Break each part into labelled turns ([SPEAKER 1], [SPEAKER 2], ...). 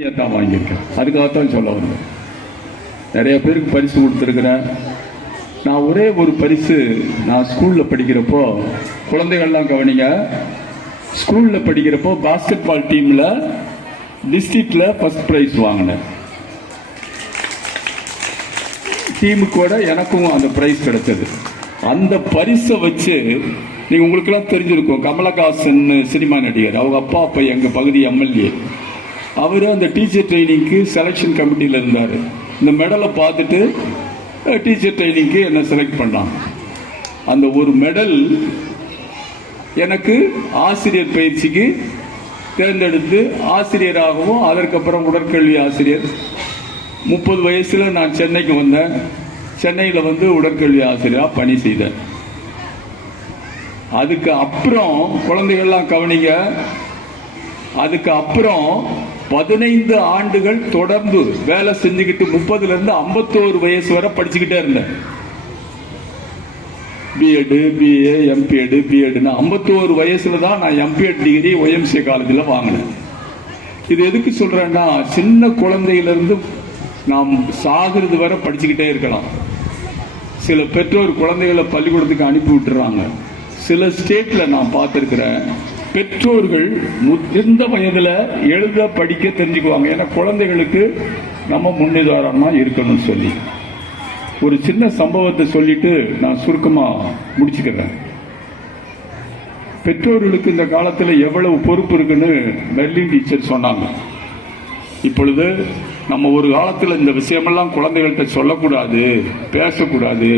[SPEAKER 1] தான் வாங்கியிருக்கேன். அதுக்காகத்தான் சொல்ல வந்தேன். நிறைய பேருக்கு பரிசு கொடுத்துருக்கிறேன். நான் ஒரே ஒரு பரிசு நான் ஸ்கூலில் படிக்கிறப்போ குழந்தைகள்லாம் கவனிங்க ஸ்கூலில் படிக்கிறப்போ பாஸ்கெட் பால் டீமில் டிஸ்ட்ரிக்டில் ஃபஸ்ட் ப்ரைஸ் வாங்கினேன். டீமுக்கூட எனக்கும் அந்த ப்ரைஸ் கிடைச்சது அந்த பரிசை வச்சு நீங்கள் உங்களுக்கெல்லாம் தெரிஞ்சிருக்கும் கமலஹாசன் சினிமா நடிகர். அவங்க அப்பா அப்பா எங்கள் பகுதி எம்எல்ஏ அவர் அந்த டீச்சர் ட்ரைனிங்க்கு செலெக்ஷன் கமிட்டியில் இருந்தார். இந்த மெடலை பார்த்துட்டு டீச்சர் ட்ரைனிங்க்கு என்னை செலக்ட் பண்ணாங்க. அந்த ஒரு மெடல் எனக்கு ஆசிரியர் பயிற்சிக்கு தேர்ந்தெடுத்து ஆசிரியராகவும் அதற்கப்புறம் உடற்கல்வி ஆசிரியர். முப்பது வயசில் நான் சென்னைக்கு வந்தேன். சென்னையில் வந்து உடற்கல்வி ஆசிரியராக பணி செய்தேன். அதுக்கு அப்புறம் குழந்தைகள்லாம் கவனிங்க அதுக்கு அப்புறம் பதினைந்து ஆண்டுகள் தொடர்ந்து வேலை செஞ்சுக்கிட்டு முப்பதுல இருந்து ஐம்பத்தோரு வயசு வரை படிச்சுக்கிட்டே இருந்தேன். பிஎட் பிஏ எம்பிஎட் பிஎட்னு ஐம்பத்தோரு வயசுல தான் நான் எம்பிஎட் டிகிரி ஒய்எம்சி காலேஜில் வாங்கினேன். இது எதுக்கு சொல்றேன்னா சின்ன குழந்தையிலிருந்து நாம் சாகிறது வரை படிச்சுக்கிட்டே இருக்கலாம். சில பெற்றோர் குழந்தைகளை பள்ளிக்கூடத்துக்கு அனுப்பி விட்டுறாங்க. சில ஸ்டேட்ல நான் பார்த்துருக்குறேன் பெற்றோர்கள் முதிர்ந்த வயதுல எழுத படிக்க தெரிஞ்சுக்குவாங்க. ஏன்னா குழந்தைகளுக்கு நம்ம முன்னுதாரணமா இருக்கணும்னு சொல்லி. ஒரு சின்ன சம்பவத்தை சொல்லிட்டு நான் சுருக்கமா முடிச்சுக்கிறேன். பெற்றோர்களுக்கு இந்த காலத்தில் எவ்வளவு பொறுப்பு இருக்குன்னு மெர்லின் டீச்சர் சொன்னாங்க. இப்பொழுது நம்ம ஒரு காலத்தில் இந்த விஷயமெல்லாம் குழந்தைகள்கிட்ட சொல்லக்கூடாது பேசக்கூடாது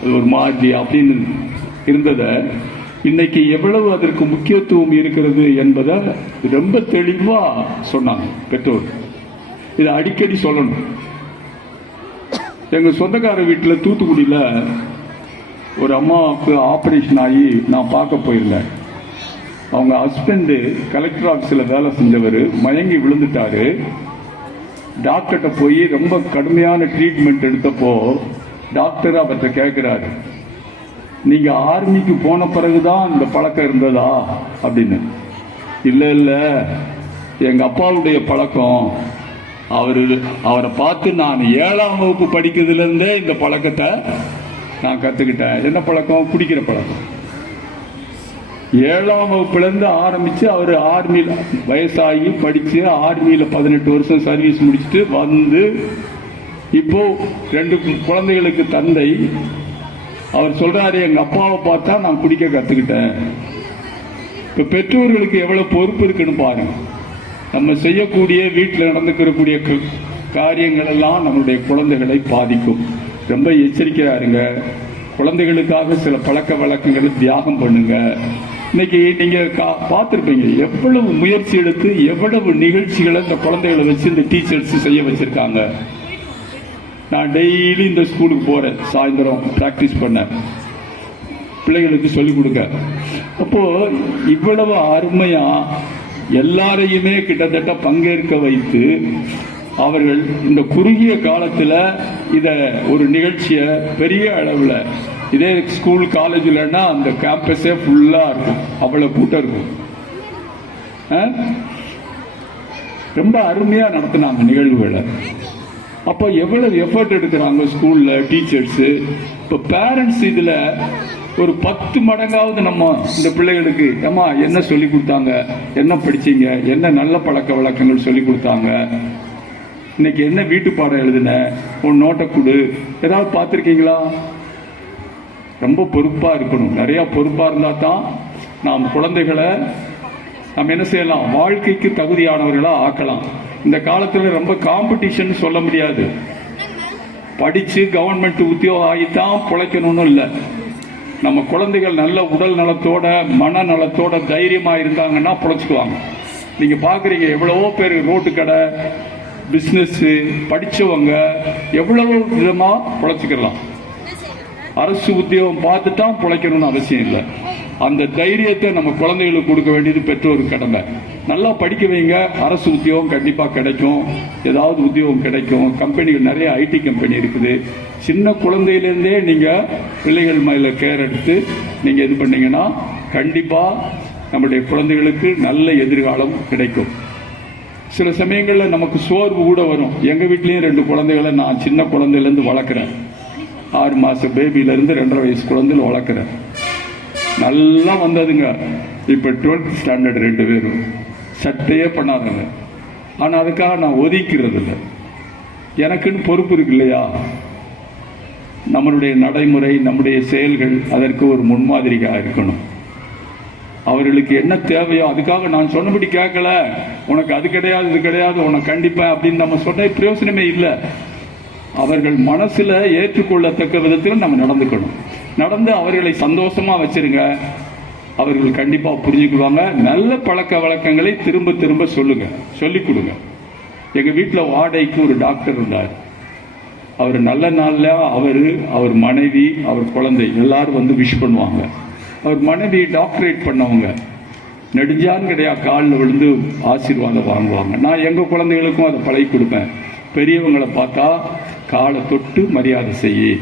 [SPEAKER 1] அது ஒரு மாதிரி அப்படின்னு இருந்ததை இன்னைக்கு எவ்வளவு அதற்கு முக்கியத்துவம் இருக்கிறது என்பதை ரொம்ப தெளிவா சொன்னாங்க பெற்றோர். இதை அடிக்கடி சொல்லணும். எங்க சொந்தக்கார வீட்டில் தூத்துக்குடியில் ஒரு அம்மாவுக்கு ஆப்ரேஷன் ஆகி நான் பார்க்க போயிருந்தேன். அவங்க ஹஸ்பண்டு கலெக்டர் ஆஃபீஸில் வேலை செஞ்சவர் மயங்கி விழுந்துட்டாரு. டாக்டர்கிட்ட போய் ரொம்ப கடுமையான ட்ரீட்மெண்ட் எடுத்தப்போ டாக்டர் அவர்கிட்ட கேட்குறாரு நீங்க ஆர்மிக்கு போன பிறகுதான் இந்த பழக்கம் இருந்ததா? அப்படின்னு. இல்ல இல்ல. எங்க அப்பாவுடைய பழக்கம். அவரு அவரை பார்த்து நான் ஏழாம் வகுப்பு படிக்கிறதுல இருந்தே இந்த பழக்கத்தை நான் கத்துக்கிட்டேன். என்ன பழக்கம்? குடிக்கிற பழக்கம். ஏழாம் வகுப்புலேருந்து ஆரம்பித்து அவர் ஆர்மியில் வயசாகி படித்து ஆர்மியில் பதினெட்டு வருஷம் சர்வீஸ் முடிச்சுட்டு வந்து இப்போது ரெண்டு குழந்தைகளுக்கு தந்தை அவர் சொல்றாரு எங்க அப்பாவை பார்த்தா நான் குடிக்க கத்துக்கிட்டேன். இப்ப பெற்றோர்களுக்கு எவ்வளவு பொறுப்பு இருக்குன்னு பாருங்க நம்ம செய்யக்கூடிய வீட்டில் நடந்துக்கிறக்கூடிய க- காரியங்கள் எல்லாம் நம்மளுடைய குழந்தைகளை பாதிக்கும். ரொம்ப எச்சரிக்கையா இருங்க குழந்தைகளுக்காக சில பழக்க வழக்கங்களை தியாகம் பண்ணுங்க. இன்னைக்கு நீங்க கா- பார்த்துருப்பீங்க எவ்வளவு முயற்சி எடுத்து எவ்வளவு நிகழ்ச்சிகளை இந்த குழந்தைகளை வச்சு இந்த டீச்சர்ஸ் செய்ய வச்சிருக்காங்க. நான் டெய்லி இந்த ஸ்கூலுக்கு போறேன். சாயந்தரம் பிராக்டிஸ் பண்ண பிள்ளைகளுக்கு சொல்லிக் கொடுக்க. அப்போ இவ்வளவு அருமையா எல்லாரையுமே கிட்டத்தட்ட பங்கேற்க வைத்து அவர்கள் இந்த குறுகிய காலத்துல இத ஒரு நிகழ்ச்சிய பெரிய அளவுல இதே ஸ்கூல் காலேஜ்லன்னா அந்த கேம்பஸே ஃபுல்லா இருக்கும். அவ்வளவு கூட்டம் இருக்கும். ஆ? ரொம்ப அருமையா நடத்தினாங்க நிகழ்வுகளை. அப்போ எவ்வளவு எஃபர்ட் எடுக்கிறாங்க ஸ்கூல்ல டீச்சர்ஸ் இப்போ பேரண்ட்ஸ் இதுல ஒரு பத்து மடங்காவது நம்ம இந்த பிள்ளைகளுக்கு ஏமா என்ன சொல்லி கொடுத்தாங்க? என்ன படிச்சீங்க? என்ன நல்ல பழக்க வழக்கங்கள் சொல்லி கொடுத்தாங்க? இன்னைக்கு என்ன வீட்டு பாடம் எழுதுன? உன் நோட்டை கொடு. ஏதாவது பார்த்துருக்கீங்களா? ரொம்ப பொறுப்பா இருக்கணும். நிறைய பொறுப்பா இருந்தா தான் நாம் குழந்தைகளை நம்ம என்ன செய்யலாம்? வாழ்க்கைக்கு தகுதியானவர்களா ஆக்கலாம். இந்த காலத்தில் ரொம்ப காம்படிஷன் சொல்ல முடியாது. படிச்சு கவர்மெண்ட் உத்தியோகம் ஆகித்தான் பிழைக்கணும்னு இல்லை. நம்ம குழந்தைகள் நல்ல உடல் நலத்தோட மன நலத்தோட தைரியமாக இருந்தாங்கன்னா பிழைச்சிக்குவாங்க. நீங்கள் பார்க்குறீங்க எவ்வளவோ பேர் ரோட்டு கடை பிஸ்னஸ்ஸு படித்தவங்க எவ்வளவோ விதமாக பிழைச்சிக்கலாம். அரசு உத்தியோகம் பார்த்துட்டான் பிழைக்கணும்னு அவசியம் இல்லை. அந்த தைரியத்தை நம்ம குழந்தைகளுக்கு கொடுக்க வேண்டியது பெற்றோர் கடமை. நல்லா படிக்க வைங்க. அரசு உத்தியோகம் கண்டிப்பாக கிடைக்கும். ஏதாவது உத்தியோகம் கிடைக்கும். கம்பெனிகள் நிறைய ஐடி கம்பெனி இருக்குது. சின்ன குழந்தையிலேருந்தே நீங்கள் பிள்ளைகள் மேல கேர் எடுத்து நீங்கள் இது பண்ணீங்கன்னா கண்டிப்பாக நம்முடைய குழந்தைகளுக்கு நல்ல எதிர்காலம் கிடைக்கும். சில சமயங்களில் நமக்கு சோர்வு கூட வரும். எங்கள் வீட்லேயும் ரெண்டு குழந்தைகளை நான் சின்ன குழந்தையிலேருந்து வளர்க்குறேன். ஆறு மாதம் பேபியிலேருந்து இருந்து ரெண்டரை வயசு குழந்தைகள் வளர்க்குறேன். நல்லா வந்ததுங்க. இப்போ டுவெல்த் ஸ்டாண்டர்ட் ரெண்டு பேரும். சட்டையே பண்ணாதங்க ஆனால் அதுக்காக நான் ஒதுக்கிறது இல்லை எனக்குன்னு பொறுப்பு இருக்கு இல்லையா? நம்மளுடைய நடைமுறை நம்முடைய செயல்கள் அதற்கு ஒரு முன்மாதிரியாக இருக்கணும். அவர்களுக்கு என்ன தேவையோ அதுக்காக நான் சொன்னபடி கேட்கல. உனக்கு அது கிடையாது இது கிடையாது உனக்கு கண்டிப்பா அப்படின்னு நம்ம சொன்ன பிரயோசனமே இல்லை. அவர்கள் மனசுல ஏற்றுக்கொள்ளத்தக்க விதத்தில் நம்ம நடந்துக்கணும். நடந்து அவர்களை சந்தோஷமா வச்சிருங்க. அவர்கள் கண்டிப்பா புரிஞ்சுக்குவாங்க. நல்ல பழக்க வழக்கங்களை திரும்ப திரும்ப சொல்லுங்க. சொல்லிக் கொடுங்க. எங்க வீட்டில் வாடகைக்கு ஒரு டாக்டர் இருந்தார். அவர் நல்ல நாளில் அவர் அவர் மனைவி அவர் குழந்தை எல்லாரும் வந்து விஷ் பண்ணுவாங்க. அவர் மனைவி டாக்டரேட் பண்ணவங்க. நெடுஞ்சான் கிடையாது காலில் விழுந்து ஆசீர்வாதம் வாங்குவாங்க. நான் எங்கள் குழந்தைகளுக்கும் அதை பழகி கொடுப்பேன். பெரியவங்களை பார்த்தா காலை தொட்டு மரியாதை செய்யு.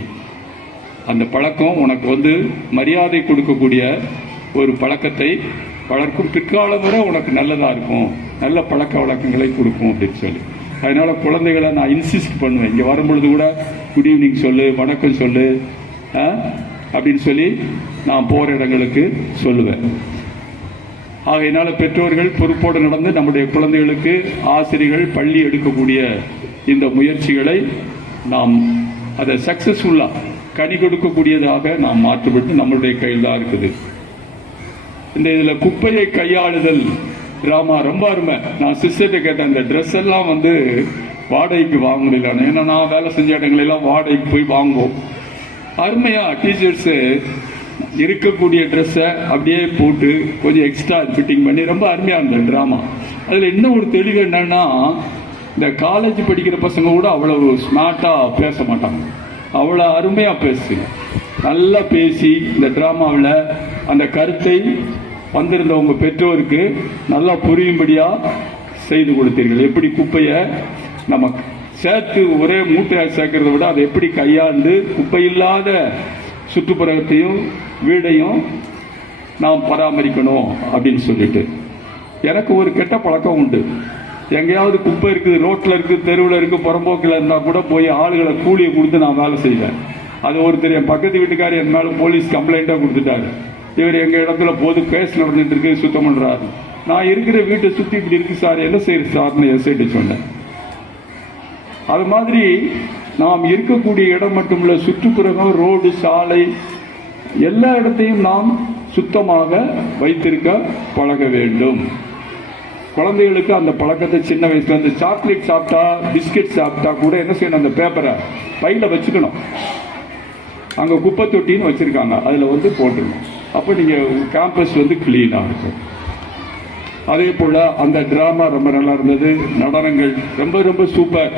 [SPEAKER 1] அந்த பழக்கம் உனக்கு வந்து மரியாதை கொடுக்கக்கூடிய ஒரு பழக்கத்தை வளர்க்கும் பிற்காலம் வரை உனக்கு நல்லதாக இருக்கும். நல்ல பழக்க வழக்கங்களை கொடுக்கும் அப்படின்னு சொல்லி. அதனால் குழந்தைகளை நான் இன்சிஸ்ட் பண்ணுவேன். இங்கே வரும்பொழுது கூட குட் ஈவினிங் சொல்லு வணக்கம் சொல்லு அப்படின்னு சொல்லி நான் போகிற இடங்களுக்கு சொல்லுவேன். ஆகையினால பெற்றோர்கள் பொறுப்போடு நடந்து நம்முடைய குழந்தைகளுக்கு ஆசிரியர்கள் பள்ளி எடுக்கக்கூடிய இந்த முயற்சிகளை நாம் அதை சக்ஸஸ்ஃபுல்லாக கனி கொடுக்கக்கூடியதாக நாம் மாற்றுபட்டு நம்மளுடைய கையில் தான் இருக்குது. இந்த இதில் குப்பையை கையாளுதல் ராமா ரொம்ப அருமை. நான் சிஸ்டர்கிட்ட கேட்டேன் இந்த ட்ரெஸ் எல்லாம் வந்து வாடகைக்கு வாங்க ஏன்னா நான் வேலை செஞ்ச இடங்களெல்லாம் வாடகைக்கு போய் வாங்குவோம். அருமையா டீச்சர்ஸ் இருக்கக்கூடிய ட்ரெஸ்ஸை அப்படியே போட்டு கொஞ்சம் எக்ஸ்ட்ரா ஃபிட்டிங் பண்ணி ரொம்ப அருமையா இருந்தது ட்ராமா அதுல இன்னும் ஒரு தெளிவு என்னன்னா இந்த காலேஜ் படிக்கிற பசங்க கூட அவ்வளவு ஸ்மார்ட்டா பேச மாட்டாங்க. அவ்வளோ அருமையாக பேசுங்க நல்லா பேசி இந்த ட்ராமாவில் அந்த கருத்தை வந்திருந்த உங்கள் பெற்றோருக்கு நல்லா புரியும்படியாக செய்து கொடுத்தீர்கள். எப்படி குப்பையை நம்ம சேர்த்து ஒரே மூட்டையாக சேர்க்கறத விட அதை எப்படி கையாண்டு குப்பையில்லாத சுற்றுப்புறத்தையும் வீடையும் நாம் பராமரிக்கணும் அப்படின்னு சொல்லிட்டு. எனக்கு ஒரு கெட்ட பழக்கம் உண்டு. எங்கேயாவது குப்பை இருக்குது ரோட்டில் இருக்குது தெருவில் இருக்குது புறம்போக்கில் இருந்தால் கூட போய் ஆளுகளை கூலியை கொடுத்து நான் வேலை செய்வேன். அது ஒருத்தர் என் பக்கத்து வீட்டுக்காரர் என் மேலே போலீஸ் கம்ப்ளைண்ட்டாக கொடுத்துட்டாரு. இவர் எங்கள் இடத்துல போது கேஸ் நடந்துட்டு இருக்கு சுத்தம் பண்ணுறாரு நான் இருக்கிற வீட்டை சுற்றி இப்படி இருக்கு சார் என்ன செய்யுது சார்னு எஸ்ஐட்டு சொன்னேன். அது மாதிரி நாம் இருக்கக்கூடிய இடம் மட்டுமல்ல சுற்றுப்புறம் ரோடு சாலை எல்லா இடத்தையும் நாம் சுத்தமாக வைத்திருக்க பழக வேண்டும். குழந்தைகளுக்கு அந்த பழக்கத்தை சின்ன வயசுல இருந்து சாக்லேட் சாப்பிட்டா பிஸ்கட் சாப்பிட்டா கூட என்ன செய்யணும்? அந்த பேப்பரை பையில வச்சுக்கணும். அங்கே குப்பை தொட்டின்னு வச்சுருக்காங்க. அதில் வந்து போட்டுருணும் அப்போ நீங்கள் கேம்பஸ் வந்து க்ளீனாக இருக்கும். அதே போல் அந்த ட்ராமா ரொம்ப நல்லா இருந்தது. நடனங்கள் ரொம்ப ரொம்ப சூப்பர்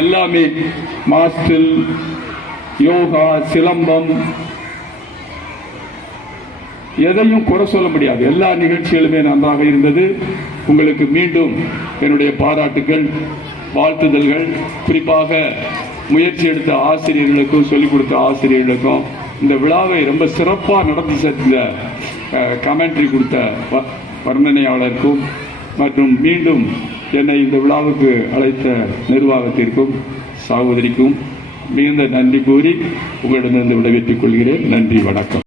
[SPEAKER 1] எல்லாமே மாஸ்டில் யோகா சிலம்பம் எதையும் குறை சொல்ல முடியாது. எல்லா நிகழ்ச்சிகளுமே நன்றாக இருந்தது. உங்களுக்கு மீண்டும் என்னுடைய பாராட்டுகள் வாழ்த்துதல்கள். குறிப்பாக முயற்சி எடுத்த ஆசிரியர்களுக்கும் சொல்லிக் கொடுத்த ஆசிரியர்களுக்கும் இந்த விழாவை ரொம்ப சிறப்பாக நடத்தி சென்ற கமெண்ட்ரி கொடுத்த வர்ணனையாளருக்கும் மற்றும் மீண்டும் என்னை இந்த விழாவுக்கு அழைத்த நிர்வாகத்திற்கும் சகோதரிக்கும் மிகுந்த நன்றி கூறி உங்களிடமிருந்து விடைபெற்றுக் கொள்கிறேன். நன்றி வணக்கம்.